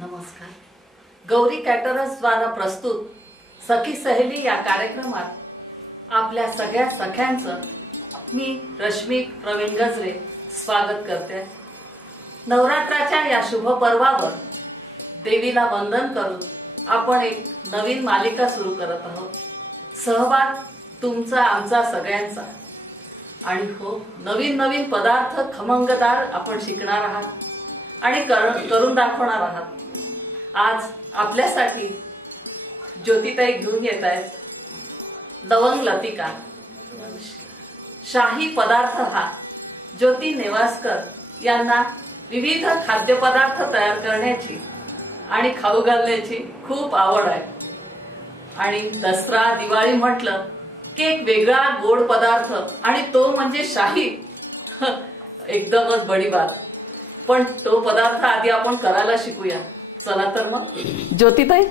नमस्कार. गौरी कॅटरर्स द्वारा प्रस्तुत सखी सहेली या कार्यक्रमात आपल्या सगळ्या सख्यांचं मी रश्मी प्रवीण गजरे स्वागत करते. नवरात्राच्या या शुभ पर्वावर देवीला वंदन करून आपण एक नवीन मालिका सुरू करत आहोत. सहभाग तुमचा आमचा सगळ्यांचा. आणि हो, नवीन नवीन पदार्थ खमंगदार आपण शिकणार आहात आणि करून दाखवणार आहात. आज आपल्यासाठी ज्योतिताई घेऊन येत आहेत लवंग लतिका. शाही पदार्थ हा ज्योती नेवासकर यांना विविध खाद्यपदार्थ तयार करण्याची आणि खाऊ घालण्याची खूप आवड आहे. आणि दसरा दिवाळी म्हटलं की एक वेगळा गोड पदार्थ आणि तो म्हणजे शाही. एकदमच बडी बात. पण तो पदार्थ आधी आपण करायला शिकूया. चला तर मग. ज्योतिताई,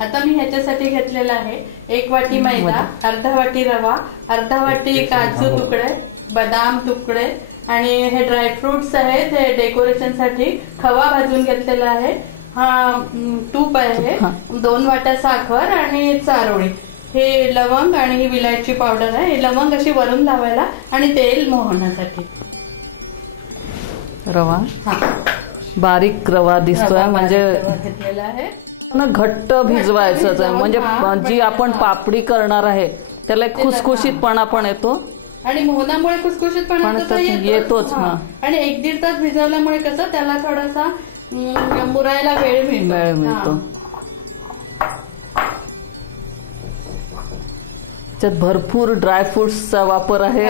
आता मी ह्याच्यासाठी घेतलेला आहे 1 वाटी मैदा, अर्धा वाटी रवा, अर्धा वाटी काजू तुकडे, बदाम तुकडे आणि हे ड्रायफ्रुट्स आहेत. हे डेकोरेशन साठी खवा भाजून घेतलेला आहे. हा तूप आहे, 2 वाट्या साखर आणि चारोळी. हे लवंग आणि ही विलायची पावडर आहे. हे लवंग अशी वरून लावायला आणि तेल मोहण्यासाठी. रवा बारीक रवा दिसतोय, म्हणजे घेतलेला आहे. घट्ट भिजवायचं आहे, म्हणजे जी आपण पापडी करणार आहे त्याला एक खुसखुशीतपणा पण येतो आणि मोहनामुळे खुसखुशीतपणा येतोच. आणि 1-1.5 तास भिजवल्यामुळे कसं त्याला थोडासा मुरायला वेळ मिळतो. त्यात भरपूर ड्रायफ्रुट्सचा वापर आहे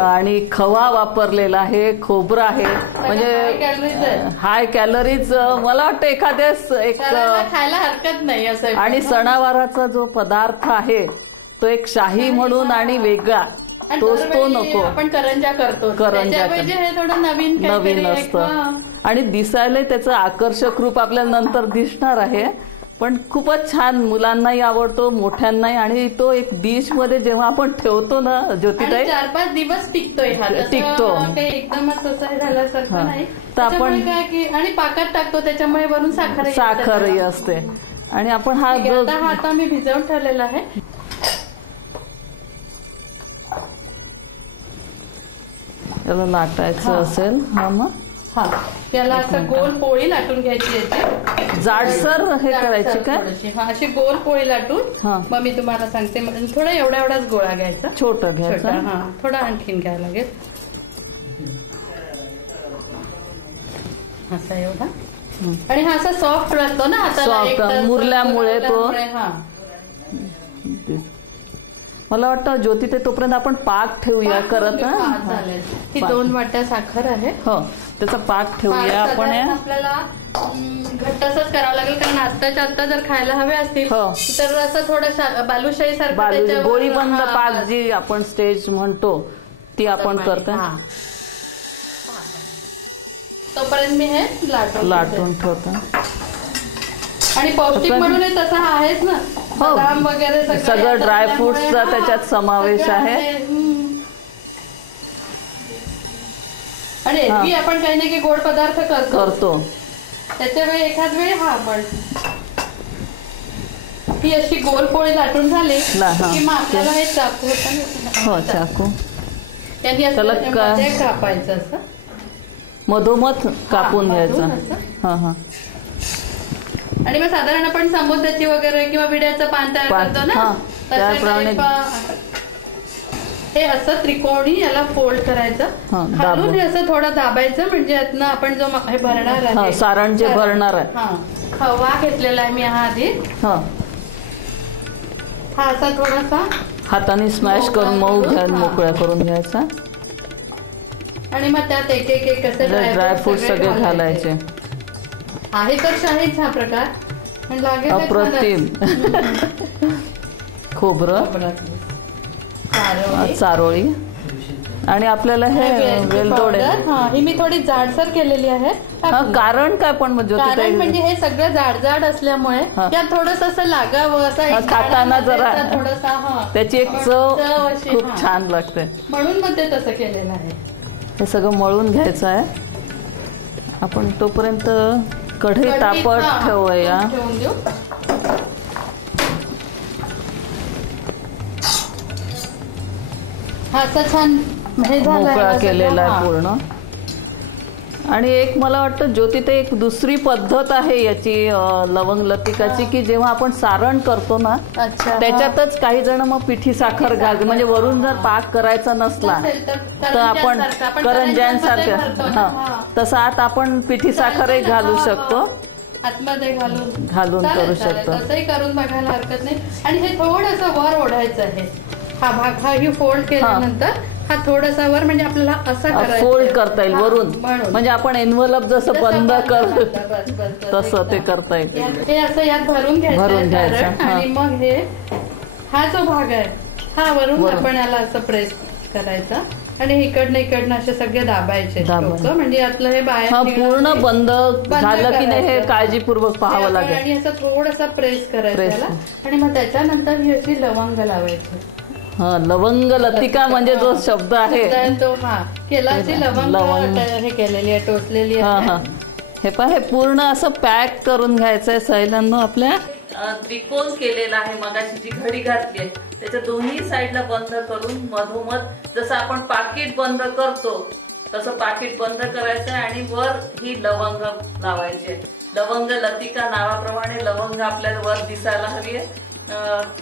आणि खवा वापरलेला आहे, खोबरं आहे, म्हणजे हाय कॅलरीज. मला वाटतं एखाद्याच खायला हरकत नाही असं. आणि सणावाराचा जो पदार्थ आहे तो एक शाही म्हणून आणि वेगळा तोच तो नको. आपण करंजा करतो, करंजा हे थोडं नवीन असतं आणि दिसायला त्याचं आकर्षक रूप आपल्याला नंतर दिसणार आहे. पण खूपच छान, मुलांनाही आवडतो, मोठ्यांनाही. आणि तो एक डिश मध्ये जेव्हा आपण ठेवतो ना ज्योतिताई, 4-5 दिवस टिकतोय. टिकतो, एकदमच असं झाल्यासारखं नाही. तर आपण काय की आणि पाकात टाकतो त्याच्यामुळे वरून साखरही असते. आणि आपण हा आता मी भिजवून ठेवलेला आहे. त्याला लाटायचं असेल. मग त्याला असं गोल पोळी लाटून घ्यायची याची. जाडसर हे करायची काय? अशी गोल पोळी लाटून मग मी तुम्हाला सांगते. थोडा एवढाच गोळा घ्यायचा, छोटा घ्यायचा. थोडा आणखीन घ्यायला लागेल. असा एवढा. आणि हा असा सॉफ्ट राहतो ना हाताला, मुरल्यामुळे तो. मला वाटतं ज्योतिताई तोपर्यंत आपण पाक ठेवूया करत. ही 2 वाट्या साखर आहे. हो, त्याचा पाक ठेवूया आपण. आपल्याला घट्टसच करावं लागेल, कारण आत्ताच्या आत्ता जर खायला हवे असतील तर असं थोडं बालुशाही सारखं गोळीबंद पाक जी आपण स्टेज म्हणतो ती आपण करतो. तोपर्यंत मी हे लाटून ठेवतो. आणि पौष्टिक म्हणून तसा आहेच ना, बदाम वगैरे सगळं ड्रायफ्रुट्सचा त्याच्यात समावेश आहे. आणि एरवी आपण काही ना काही गोड पदार्थ करतो त्याच्या वेळी एखाद वेळी आपण ही अशी गोल पोळी लाटून झाली की मग आपल्याला हे चाकू होतं. चाकू त्यांनी असं कापायचं, असं मधोमध कापून घ्यायचं. आणि मग साधारण आपण समोसाची वगैरे किंवा विड्याचं पान तयार करतो ना, त्याप्रमाणे हे असं त्रिकोणी याला फोल्ड करायचं. खालून हे असं थोडं दाबायचं, म्हणजे यातनं आपण जो हे भरणार आहे, सारण जे भरणार आहे. खवा घेतलेला आहे मी आधी. हा असा थोडासा हाताने स्मॅश करून मोकळ्या करून घ्यायचा. आणि मग त्यात एक असे ड्रायफ्रूट सगळे घालायचे. आहे तर शाहीच हा प्रकार. अप्रतिम. खोबरं, चारोळी आणि आपल्याला हे वेलदोडे. ही मी थोडी जाडसर केलेली आहे. कारण काय? पण म्हणजे हे सगळं जाड असल्यामुळे त्यात थोडस असं लागावं, असं खाताना जरा थोडसा त्याची एक चव खूप छान लागते, म्हणून मग ते तसं केलेलं आहे. हे सगळं मळून घ्यायचं आहे आपण. तोपर्यंत कढई तापत ठेवूया. ठेवून देऊ. हा असं छान हे मोकळा केलेला आहे पूर्ण. आणि एक मला वाटतं ज्योती ते एक दुसरी पद्धत आहे याची लवंग लतिकाची की जेव्हा आपण सारण करतो ना त्याच्यातच काही जण मग पिठी साखर घाल म्हणजे वरून जर पाक करायचा नसला तर आपण करंज्यांसारखं तसं आत आपण पिठी साखरही घालू शकतो. आतमध्ये घालून करू शकतो. तसंही करून बघायला हरकत नाही. आणि हे थोडंसं वर ओढायचं आहे. हा भाग हा फोल्ड केल्यानंतर हा थोडासा वर म्हणजे आपल्याला असं फोल्ड करता येईल वरून म्हणजे आपण एन्व्हलप जसं बंद करतो तसं ते करता येईल. हे असं यात भरून घ्यायचं आणि मग हे हा जो भाग आहे हा वरून आपण याला असं प्रेस करायचा आणि इकडनं असे सगळे दाबायचे म्हणजे यातलं हे बाहेर पूर्ण बंद झालं की नाही हे काळजीपूर्वक पाहावं लागेल. आणि असं थोडंसं प्रेस करायचं आणि मग त्याच्यानंतर ही अशी लवंग लावायची. लवंग लतिका म्हणजे जो शब्द आहे तो केलाची लवंग हे केलेली आहे टोचलेली आहे. हे पहा हे पूर्ण असं पॅक करून घ्यायचंय सैलांनो. आपल्या त्रिकोण केलेला आहे मगाशी जी घडी घातली आहे त्याच्या दोन्ही साईडला बंद करून मधोमध जसं आपण पाकिट बंद करतो तसं पाकिट बंद करायचं आणि वर ही लवंग लावायची. लवंग लतिका नावाप्रमाणे लवंग आपल्याला वर दिसायला हवी आहे.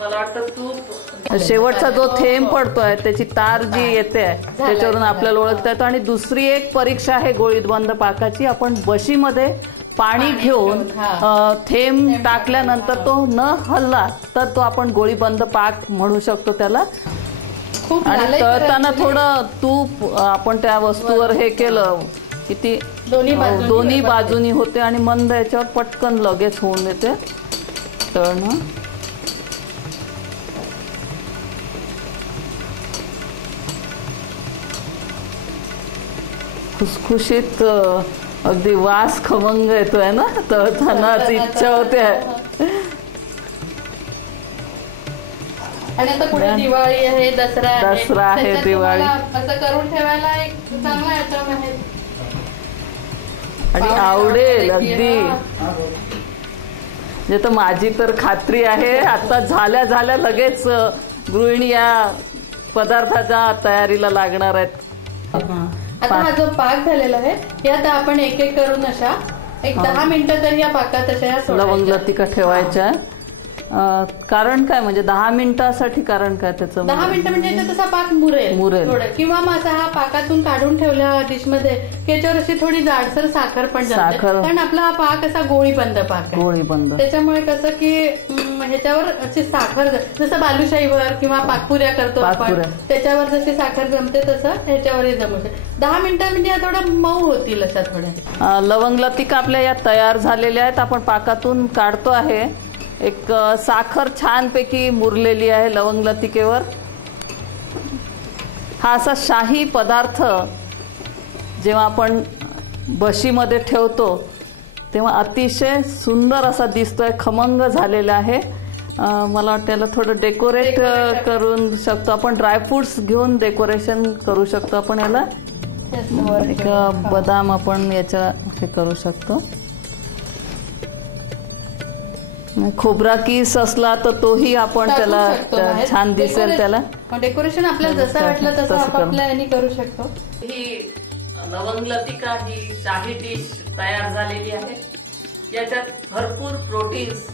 मला वाटतं तूप शेवटचा जो थेंब पडतोय त्याची तार जी येते त्याच्यावरून आपल्याला ओळखता येतो. आणि दुसरी एक परीक्षा आहे गोळीत बंद पाकाची. आपण बशीमध्ये पाणी घेऊन थेंब टाकल्यानंतर तो न हलला तर तो आपण गोळी बंद पाक म्हणू शकतो त्याला. आणि तळताना थोडं तूप आपण त्या वस्तूवर हे केलं की ती दोन्ही बाजूनी होते आणि मंद याच्यावर पटकन लगेच होऊन येते तळणं. खुसखुशीत अगदी वास खमंग येतोय ना तळतानाच इच्छा होते. आणि आता पुढे दिवाळी आहे दसरा आहे दिवाळी असं करून ठेवायला एक चांगला आयटम आहे आणि आवडेल अगदी. जे तर माझी तर खात्री आहे आता झाल्या लगेच गृहिणी या पदार्थाच्या तयारीला लागणार आहेत. आता हा जो पाक झालेला आहे यात आपण एक एक करून अशा एक 10 मिनिटं तरी या पाकात अशा लवंग लतिका ठेवायच्या. कारण काय म्हणजे 10 मिनिटासाठी कारण काय त्याचं 10 मिनिटं म्हणजे तसा पाक मुरेल किंवा मग असा हा पाकातून काढून ठेवल्या डिश मध्ये त्याच्यावर अशी थोडी जाडसर साखर पण जाते कारण आपला हा पाक असा गोळीबंद पाक आहे. गोळीबंद त्याच्यामुळे कसं की ह्याच्यावर अशी साखर जसं बालुशाहीवर किंवा पाकपुऱ्या करतो आपण त्याच्यावर जशी साखर जमते तसं ह्याच्यावरही जमू शकते. 10 मिनिटं म्हणजे थोडं मऊ होतील अशा थोड्या. लवंग लतिका आपल्या या तयार झालेल्या आहेत. आपण पाकातून काढतो आहे. एक साखर छानपैकी मुरलेली आहे लवंग लतिकेवर. हा असा शाही पदार्थ जेव्हा आपण बशीमध्ये ठेवतो तेव्हा अतिशय सुंदर असा दिसतोय खमंग झालेला आहे. मला वाटतं त्याला थोडं डेकोरेट करून शकतो आपण. ड्रायफ्रुट्स घेऊन डेकोरेशन करू शकतो आपण याला. एक बदाम आपण याच्या हे करू शकतो. खोबरा किस असला तर तोही आपण त्याला छान दिसेल. त्याला डेकोरेशन आपल्याला जसं वाटलं तसं आपापल्या याने करू शकतो. ही लवंग लतिका ही शाही डिश तयार झालेली आहे. याच्यात भरपूर प्रोटीन्स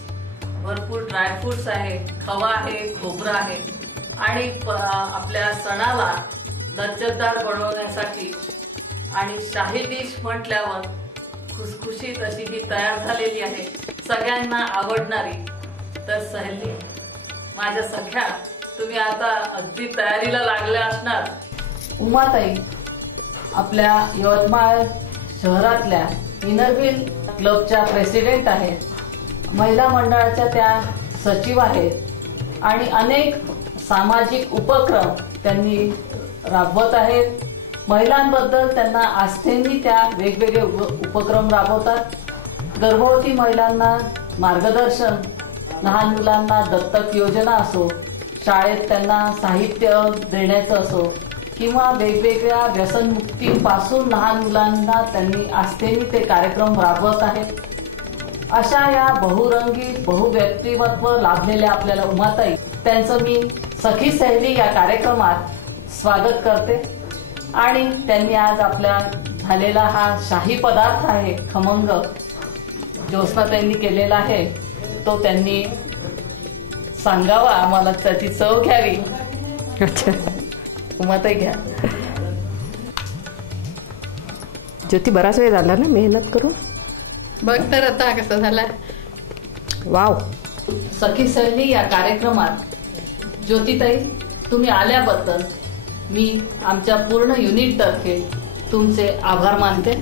भरपूर ड्रायफ्रुट्स आहे खवा आहे खोबरा आहे आणि आपल्या सणाला लज्जतदार बनवण्यासाठी आणि शाही डिश म्हटल्यावर खुसखुशीत अशी ही तयार झालेली आहे. सगळ्यांना आवडणारी. तर सहेली माझ्या सख्या तुम्ही आता अगदी तयारीला लागल्या असणार. उमाताई आपल्या यवतमाळ शहरातल्या इनरव्हील क्लबच्या प्रेसिडेंट आहेत. महिला मंडळाच्या त्या सचिव आहेत आणि अनेक सामाजिक उपक्रम त्यांनी राबवत आहेत. महिलांबद्दल त्यांना आस्थेने त्या वेगवेगळे उपक्रम राबवतात. गर्भवती महिलांना मार्गदर्शन, लहान मुलांना दत्तक योजना असो, शाळेत त्यांना साहित्य देण्याचं असो किंवा वेगवेगळ्या व्यसनमुक्तीपासून लहान मुलांना त्यांनी आस्थेने ते कार्यक्रम राबवत आहेत. अशा या बहुरंगी बहुव्यक्तिमत्व लाभलेल्या आपल्याला उमाताई, त्यांचं मी सखी सहेली या कार्यक्रमात स्वागत करते. आणि त्यांनी आज आपल्या झालेला हा शाही पदार्थ आहे खमंग, ज्योत्स्ना त्यांनी केलेला आहे, तो त्यांनी सांगावा आम्हाला, त्याची चव घ्यावी. अच्छा, उमाताई घ्या. ज्योती बराच वेळ झाला ना मेहनत करून. बघ तर आता कसं झालं. वाव. सखी सहेली या कार्यक्रमात ज्योतिताई तुम्ही आल्याबद्दल मी आमच्या पूर्ण युनिट तर्फे तुमचे आभार मानते.